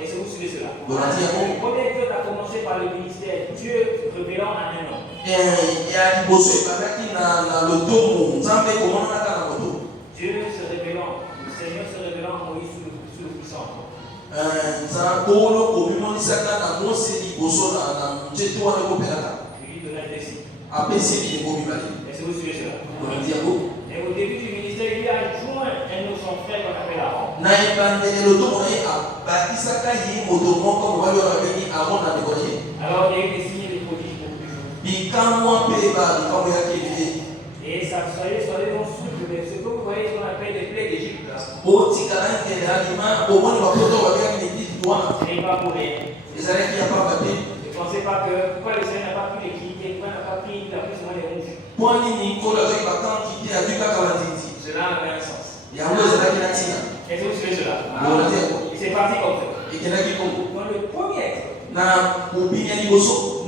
Et c'est vous suivez cela. Le premier Dieu a commencé par le ministère, Dieu révélant à un homme. Dieu se révélant, le Seigneur se révélant à Moïse sous le puissant. Il lui donna des signes. Est-ce que vous suivez cela? Et au début du ministère, il lui a joint un de son frère qu'on appelle Aaron. Alors il y a eu des signes et des prodiges pour plus. Et ça, soyez donc sûr que ce que vous voyez, ce qu'on appelle les plaies d'Égypte, ce n'est pas pour rien. Ne pensez pas que pourquoi le Seigneur n'a pas pu les quitter, pourquoi il n'a pas pris, il a pris seulement les rouges. Cela avait un sens. Est-ce que vous suivez cela? Et c'est parti comme ça. Dans le premier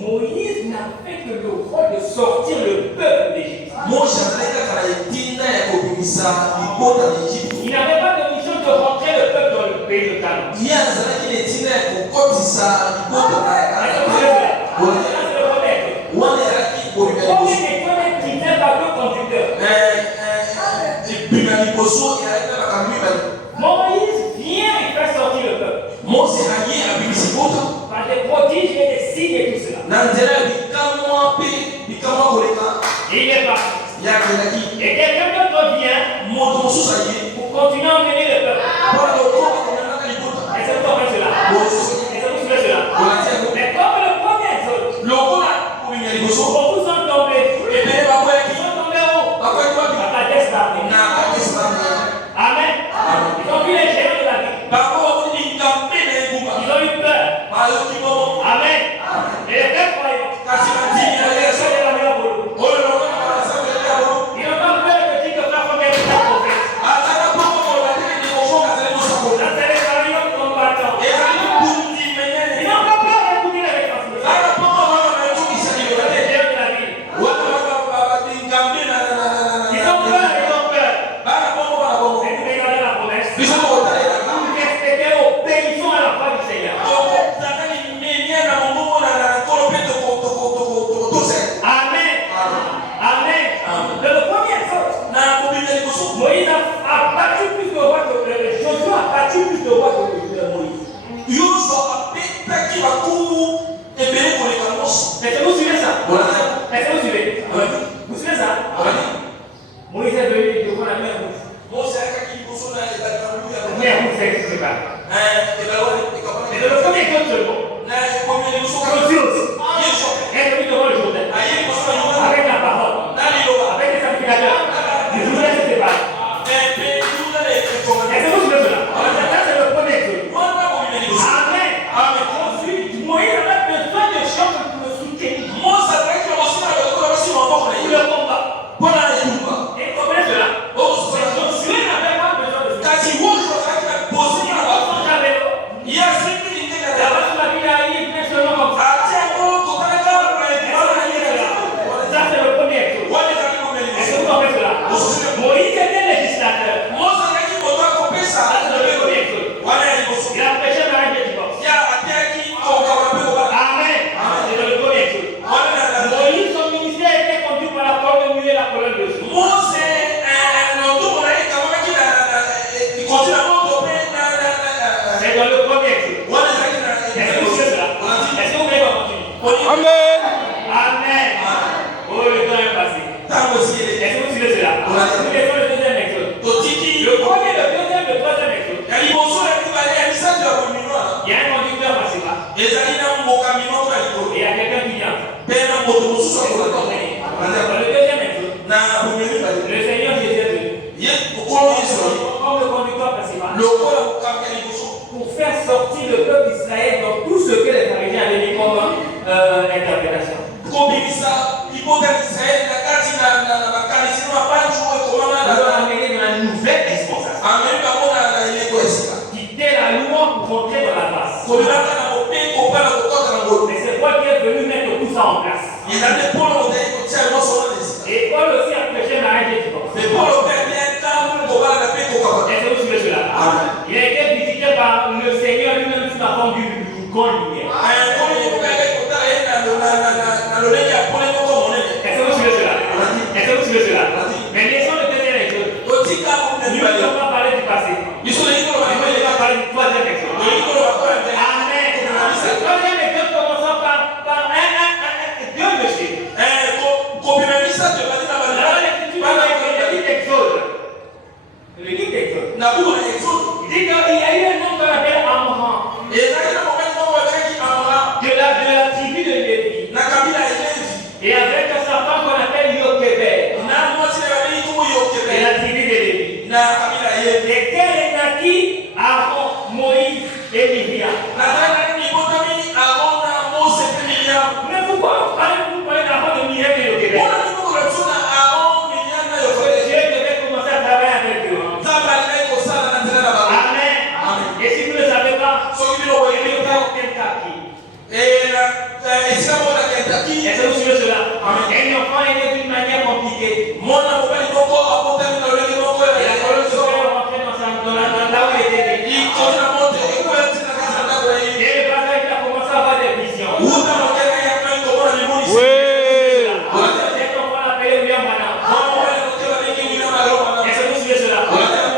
Moïse n'a fait que le rôle de sortir le peuple d'Égypte. Il n'avait pas de mission de rentrer le peuple dans le pays de Canaan. C'est le premier qui vient par deux conducteurs. Moïse vient et fait sortir le peuple. Par des prodiges et des signes et tout cela. Et il est parti. Et quelqu'un d'autre vient pour continuer à emmener le peuple. Est-ce que vous comprenez cela? Est-ce que vous suivez cela? Mais comme le premier exode, beaucoup sont tombés. Ils sont tombés où? À Kadesh Barnea. Amen. Ils ont vu les géants de la vie. Ils ont eu peur. Amen. Et les vrais croyants, ils n'ont pas peur de dire que ta femme est un prophète. Ça, c'est les familles combattants. Ils n'ont pas peur d'écouter les réponses. C'est les géants de la vie. Ils ont peur. Et vous regardez la promesse. Vous respectez, obéissons à la voix du Seigneur. Amen. Amen. Dans le premier exode, Moïse a battu plus de rois que Josué a battu plus de rois que Moïse. Est-ce que vous suivez ça? Est-ce que vous suivez? Vous suivez ça? Moïse est venu devant la mer rouge. La mer rouge, c'est pas. Et dans le premier exode seulement, Josué aussi est venu devant le Jourdain. Avec la parole. Avec les sacrificateurs. Les Jourdain se séparent. Est-ce que vous suivez cela? Ça, c'est le premier exode. Amen. Moïse avait besoin de gens pour le soutenir. Pour le combat. Et comprenez cela? Josué n'avait pas besoin de soutenir. La Bible arrive mais seulement comme ça. Ça, c'est le premier exode. Est-ce que vous comprenez cela? Moïse était législateur. Ça, c'est le premier exode. Il a prêché le mariage et le divorce. Amen. C'est le premier exode. Moïse, son ministère était conduit par la parole de Dieu et la colonne de feu. C'est dans le premier exode. Est-ce que vous savez cela? Est-ce que vous voulez qu'on continue? Amen. Amen. Oh, le temps est passé. Est-ce que vous suivez cela? Nous laissons le deuxième exode. Le premier, le deuxième, le troisième exode. Il y a un conducteur principal. Et il y a quelqu'un qui vient. Dans le deuxième exode, le Seigneur Jésus est venu. Comme le conducteur principal. Pour faire sortir le peuple d'Israël dans tout ce que les pharisiens avaient mis comme interprétation. Pour amener dans la nouvelle dispensation. Quitter la loi pour rentrer dans la grâce. Mais c'est Paul qui est venu mettre tout ça en place. Et Paul aussi a prêché mariage et divorce. Est-ce que vous suivez cela? Il a été visité par le Seigneur grande lumière. Est-ce que vous suivez cela? Est-ce que vous suivez cela? Mais laissons le deuxième exode. Nous ne pouvons pas parler du passé. Nous ne pouvons pas parler du troisième exode. Amen. Le troisième exode commençant par deux monsieur. Le livre d'Exode. Il dit qu'il y a eu un homme qu'on appelle Amram. De la tribu de Lévi. Et avec sa femme qu'on appelle Yokéber. De la tribu de Lévi. Lesquels est naquit Aaron, Moïse et Myriam. Mais pourquoi vous parlez d'Aaron, de Myriam et Yokéber? Dieu devait commencer à travailler avec eux. Amen. Et si vous ne le savez pas, il y a au Kentucky. Est-ce que vous suivez cela? Un enfant est né d'une manière compliquée. Et la colonne se fait rentrer dans là où il était né. Et le passage a commencé à avoir des visions. Oui. Cet enfant l'appelait William Branham. Est-ce que vous suivez cela?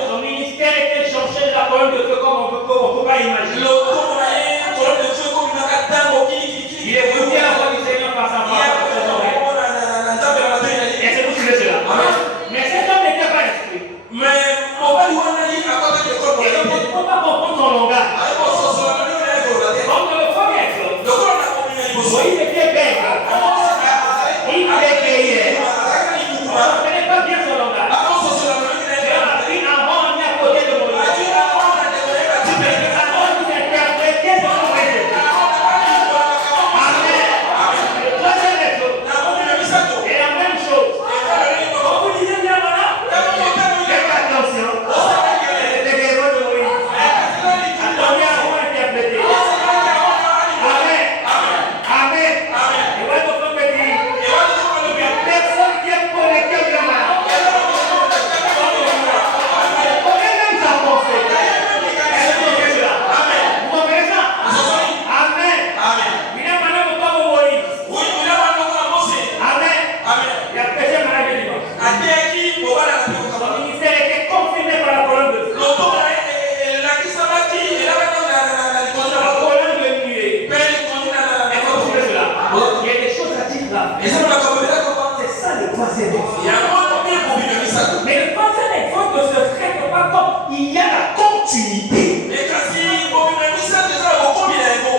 Son ministère était de changer la colonne de feu comme on ne peut pas imaginer. Il est venu à la voix du Seigneur par sa parole. Est-ce que vous suivez cela? Mais cet homme n'était pas instruit. Et donc, on ne peut pas comprendre son langage. Donc, dans le premier exode, Moïse était bête. Il bégayait. On ne connaît pas bien son langage. Dieu a pris Aaron mis à côté de Moïse. Aaron nous interprétait son langage. Amen. Le troisième exode. Et la même chose. Quand vous disiez bien voilà, faites attention. Le bégaiement de Moïse. Attendez Aaron à interpréter. Amen. Amen. Et voilà votre petit. Il n'y a personne qui est connecté bien malade. On est même sa pensée. Est-ce que vous comprenez cela? Vous comprenez ça? Amen. Il y a maintenant le temps de Moïse. Amen. Il a prêché malade de dimanche. Son ministère était confirmé par la colonne de feu. La colonne de nuée. Est-ce que vous suivez cela? Il y a des choses à dire là. C'est ça le troisième exode. Mais le troisième exode ne se traite pas comme il y a la continuité.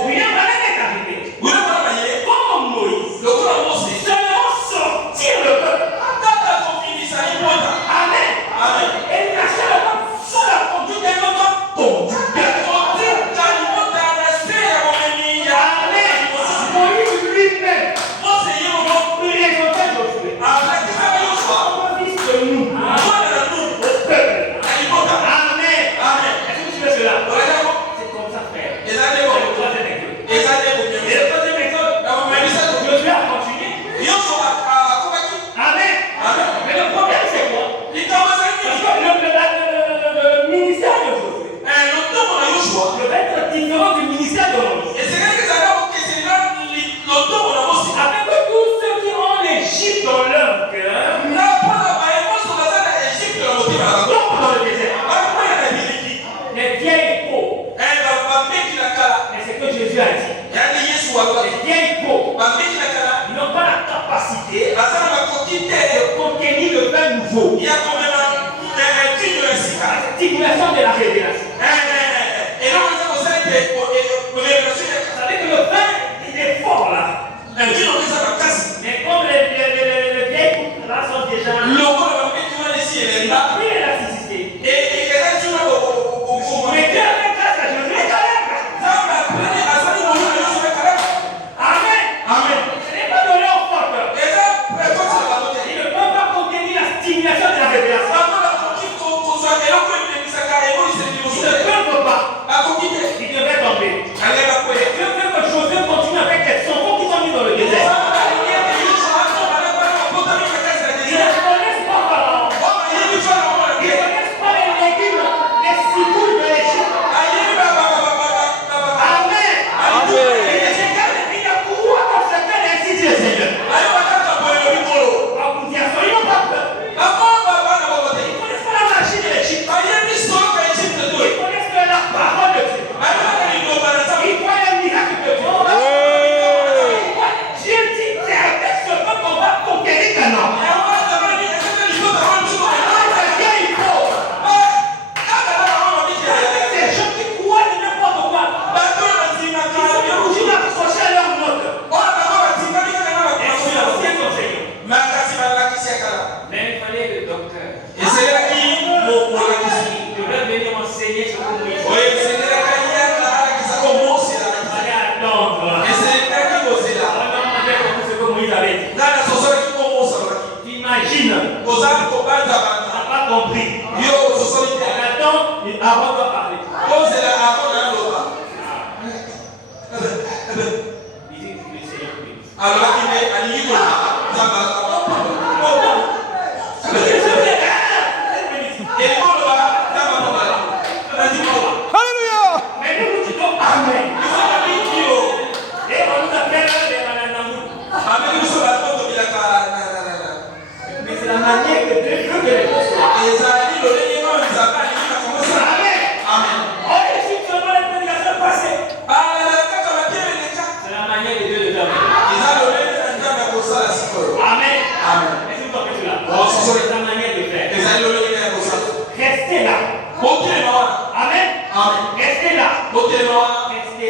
William Branham est arrivé. Comme Moïse. Seulement sortir le peuple. Amen. Et lâcher le peuple sous la conduite d'un autre conducteur. Amen. Moïse lui-même. Représentait Josué. Fils de nous. Au peuple. Amen. Est-ce que vous suivez cela? C'est comme ça, frère. C'est le troisième exode. Et le troisième exode, Josué a continué. Amen. Mais le problème, c'est quoi? Parce que le ministère de Josué devait être différent du ministère de Moïse. Avec tous ceux qui ont l'Égypte dans leur cœur, donc dans le désert, les vieilles peaux. Mais c'est que Jésus a dit. Les vieilles peaux, ils n'ont pas la capacité de contenir le vin nouveau. La stimulation de la révélation. Vous savez que le vin, il est fort là. Mais comme les vieilles peaux là sont déjà là, il a pris l'élasticité. Mais Dieu avait grâce à Jésus. Amen. Ce n'est pas donné aux fortes. Il ne peut pas contenir la stimulation de la révélation. Il ne peut pas. Il devait tomber. Dieu veut que Josué continue avec les enfants qui sont mis dans le désert.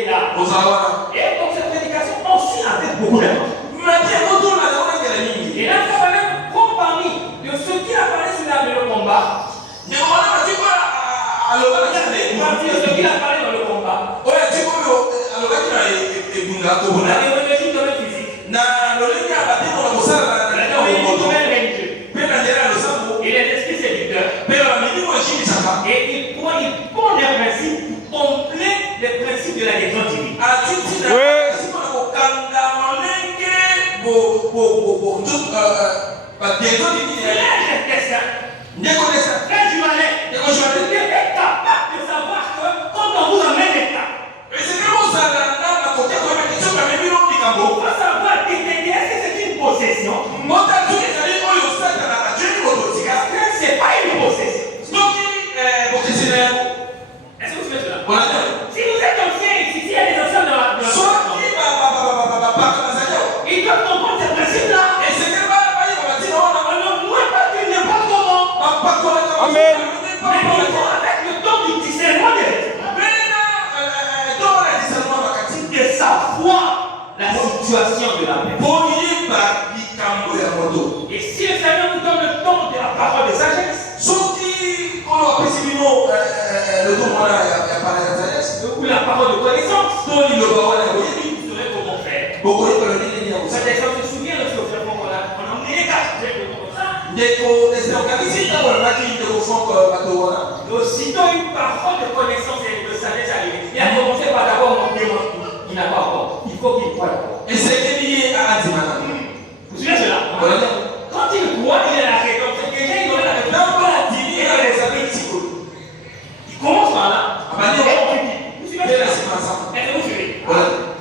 là. Et donc cette prédication aussi avec beaucoup d'importance. Et là, ça va même prendre parmi de ceux qui a parlé sur le combat. Il y a ceux qui a parlé dans le combat. La théologie de le physique. Et les esprits séducteurs. Et il prend les principes complets, les principes de la guérison divine. Frère Jumanet, vous êtes capable de savoir que quand on vous emmène l'état, il faut savoir détecter est-ce que c'est une possession. Est-ce que c'est pas une possession? Est-ce que vous faites cela? Si vous êtes ancien ici, s'il y a des anciens dans la ils doivent comprendre ces principes-là. Amen. Mais il faut avec le temps du discernement de savoir la situation de la personne. Et si le Seigneur nous donne le temps de la parole de sagesse, ou la parole de connaissance, vous saurez comment faire. Cet exemple se souvient lorsque au Japon, on a emmené les quatre comme ça. Et aussitôt une parole de connaissance et de sagesse arrivée. Il a commencé par d'abord montrer il n'a pas encore. Il faut qu'il croie encore. Vous suivez cela? Quand il croit, il a la réponse. Déjà, il donne la réponse. Il commence par là. Vous suivez cela? Est-ce que vous suivez?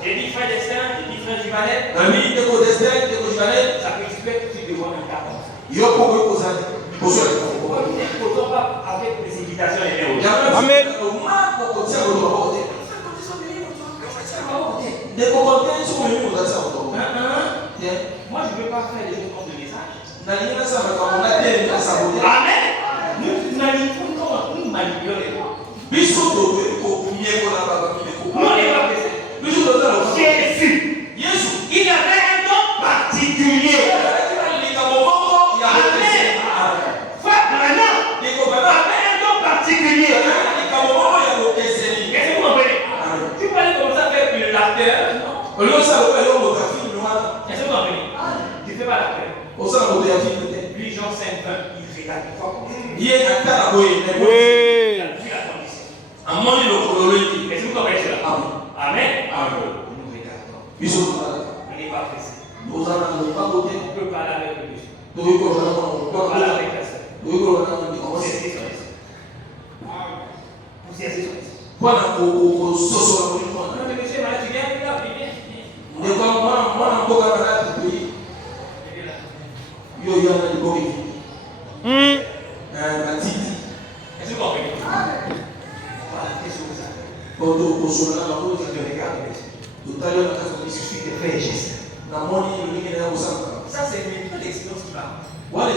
J'ai dit frère Destin, j'ai dit frère Jumanet. Ça peut expliquer tout de suite devant un cas comme ça. Ne posons pas avec précipitation les mains. Amen. Moi, je ne veux pas faire les choses contre le message. Amen. Nous manipulons les gens. Non, les gens. Jésus, il avait un don particulier. Amen. Frère Branham avait un don particulier. Est-ce que vous comprenez? Tu peux aller commencer à faire le l'acteur, non? Est-ce que vous comprenez? Tu ne fais pas l'acteur. Lui, Jean 5, 20, il regarde une fois comme ça. Il a vu la condition. Est-ce que vous comprenez cela? Amen. Nous regardons. On n'est pas pressé. On peut parler avec le monsieur. On peut parler avec la sœur. Vous cessez sur les. Vous cessez sur les. Non, mais monsieur, tu viens, tu viens. Est-ce que vous comprenez? Voilà, qu'est-ce que vous savez? Je te regarde, monsieur. Il suffit de faire un geste. Ça, c'est une méthode d'expérience qui parle. Ça, c'est un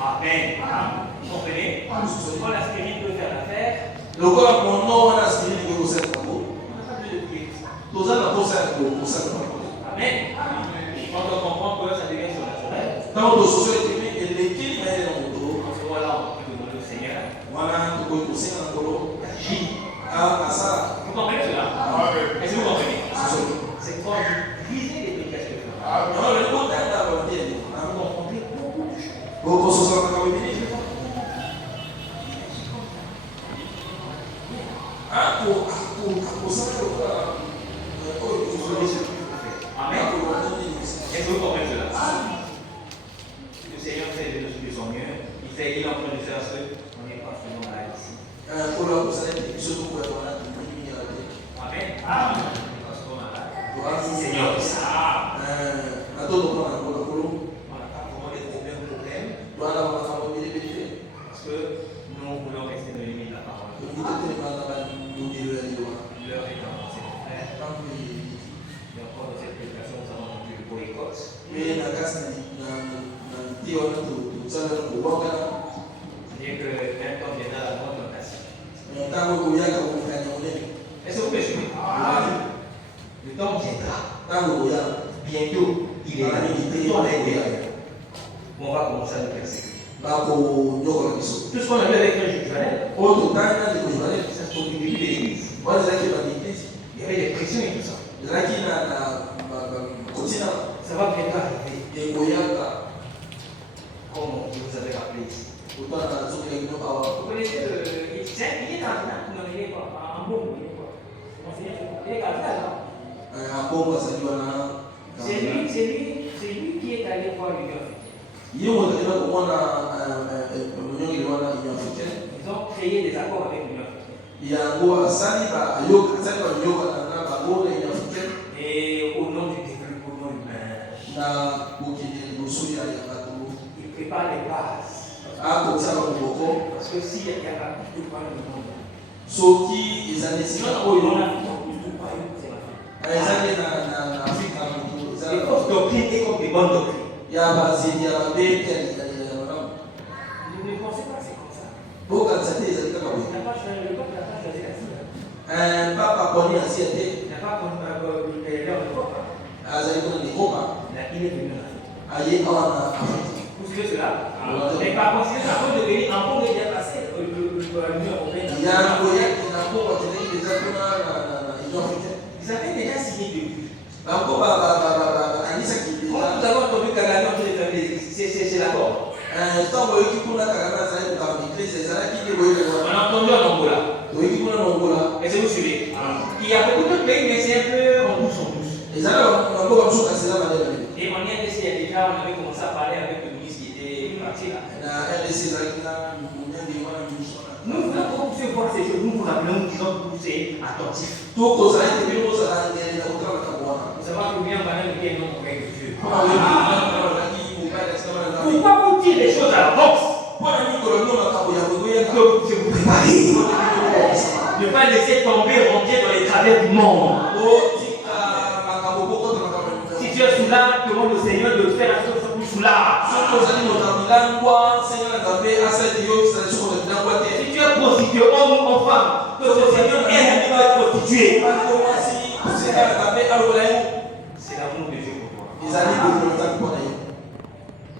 Amen. Vous comprenez? Quand la spirit peut faire l'affaire, on n'a pas besoin de prier. Amen. Quand on comprend que ça devient surnaturel, on se voit là, on peut demander au Seigneur d'agir. Vous comprenez cela? Est-ce que vous comprenez? C'est comme briser les prédications. Vous comprenez beaucoup de choses. Amen. Est-ce que vous comprenez cela? Le Seigneur fait de son mieux. Il en train de faire ce qu'on n'est pas vraiment malade ici. Amen. Seigneur, ça. On n'a pas vraiment des problèmes. Parce que nous voulons rester dans les limites de la parole. L'heure est avancée, mon frère. Et encore dans cette prédication, nous avons entendu le boycott. C'est-à-dire que même quand viendra la mort, on casse. Est-ce que vous pouvez suivre? Le temps viendra. Bientôt, il est là. Le temps est derrière. On va commencer à nous persécuter. Tout ce qu'on a vu avec Joël, c'est au début de l'église. Il y avait des pressions et tout ça. Ça va bientôt arriver. Comme je vous avais rappelé ici. Vous connaissez le. Il est cardinal. Non, il est quoi? Un bon, il est quoi? Il est cardinal, non? C'est lui qui est allé voir l'Union africaine. Ils ont créé des accords avec l'Union africaine. Et au nom du développement humain, ils préparent les bases. Parce que s'il y a pas de problème du monde, des fausses doctrines et comme des bonnes doctrines. Vous ne pensez pas que c'est comme ça? Le peuple n'a pas choisi la cible. Il n'a pas connu l'heure de Copa. Il est venu en Afrique. Vous suivez cela? Mais par conséquent, avant de venir, avant de bien passer l'Union européenne, ils avaient déjà signé depuis. Quand nous avons entendu Kagame en train de faire des églises, c'est l'accord. On a entendu en Angola. Est-ce que vous suivez? Il y a beaucoup d'autres pays, mais c'est un peu en douce. Et en RDC, il y a déjà, on avait commencé à parler avec le ministre qui était parti là. Nous voulons pousser voir ces choses, nous vous rappelons, nous disons que c'est attentif. Nous savons que bien Madame qui est non avec Dieu. Pourquoi vous dites les choses à la boxe? Que vous vous préparez. Ne pas laisser tomber, rentrer dans les travers du monde. Si tu es sous l'âme, demande au Seigneur de faire la chose pour sous l'âme. Si tu es prostitué, homme ou femme, que le Seigneur aide à être prostitué. C'est l'amour de Dieu pour toi.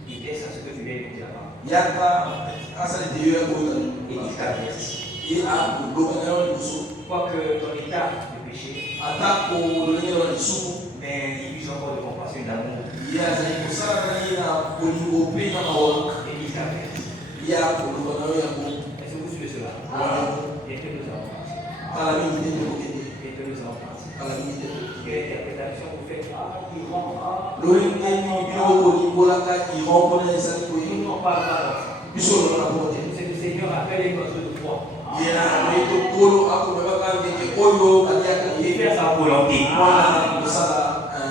Il laisse à ce que tu viens de dire là-bas. Et il t'avertit. Quoique ton état de péché, mais il use encore de compassion et d'amour. Et il t'avertit. Est-ce que vous suivez cela? Et que nous avons parti. Quelle interprétation vous faites? Il rend. Nous n'en parle pas d'enfant. C'est le Seigneur appelle les oiseaux de foi. Il fait sa volonté.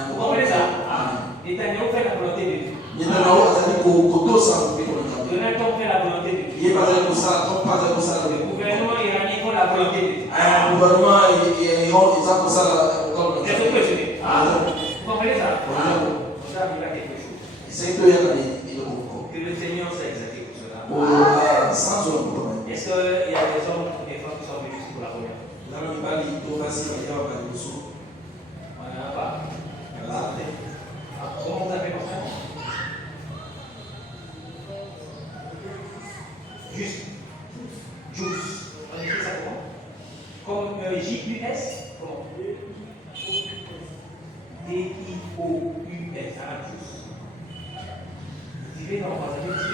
Vous comprenez ça? Netanyahu fait la volonté de Dieu. Donald Trump fait la volonté de Dieu. Le gouvernement iranien fait la volonté de Dieu. Est-ce que vous suivez? Vous comprenez ça? Ça arrive à quelque chose. Que le Seigneur s'est exalté pour cela. Est-ce qu'il y a des hommes ou des femmes qui sont venus ici pour la première fois? On n'en a pas. Comment vous appelez votre frère? Juste. Juice. On écrit ça comment? Comme J-U-S? Comment? D-I-O-U-S. Juice. Vous vivez dans le passage ici?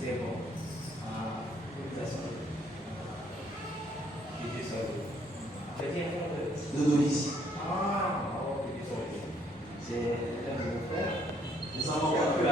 C'est bon. De toute façon, j'étais seul. De Dolis. Ah, ok, c'est un de nos frères. Nous avons calculé